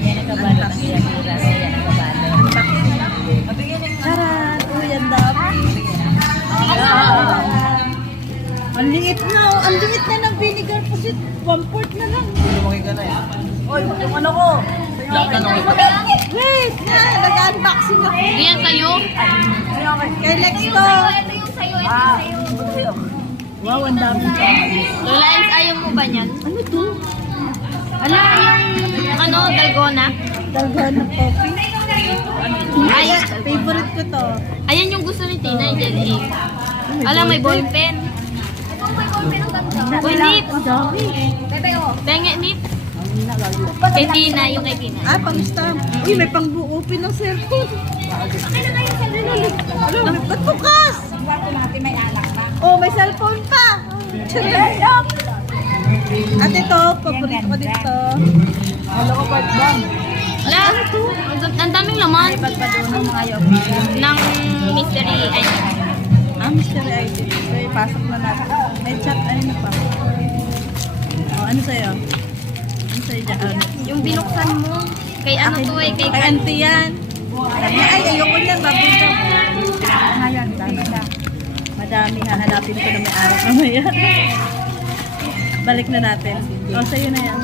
Yan ang kabalo ng tira-tira. Yan ang kabalo. Charan! Uy, ang dami. Ang liit na, oh. Ang liit na ng vinegar pusit. 1/4 na lang. Oy, yung ano ko. Wait, na, nag-unboxing ako. Yan kayo? Kay Lex to. Ito yung sa'yo, ito yung sa'yo. Wow, ang dami. Lola Els, ayaw mo ba niyan? Ano to? Ano yung, ano, dalgona? Dalgona ng coffee. Ay, Favorite ko to. ayan yung gusto ni Tina, yung jelly. Alam, may ballpen. Kung may konti ng ganda. Uy, Nip! Ang dami. Bebe, oh. Tenga, Nip. Kay Tina, yung kay Tina. Ah, pang-stamp. Uy, may pang-buupin ng cellphone. Akin na yung cellphone. Ano, ba't bukas? Kwarto natin may alak pa. Oh, may cellphone pa. Charan! At ito, paborito ko dito. Hello ko, Bart Bang. Ala, ang daming laman Pagpadoon ng mga yog. ng mystery. Ay, Ah, Mr. ID. So, ipasok na natin. May chat, ano pa? Oh, ano sa'yo? Ano sa'yo dyan? yung binuksan mo. Kay ano to eh, kay Kay auntie yan. Ay, ayoko niyan. Baboy ko. Ayan, dami na. Madami. Hahanapin ko na may araw mamaya. Balik na natin. Oh, sa'yo na yan.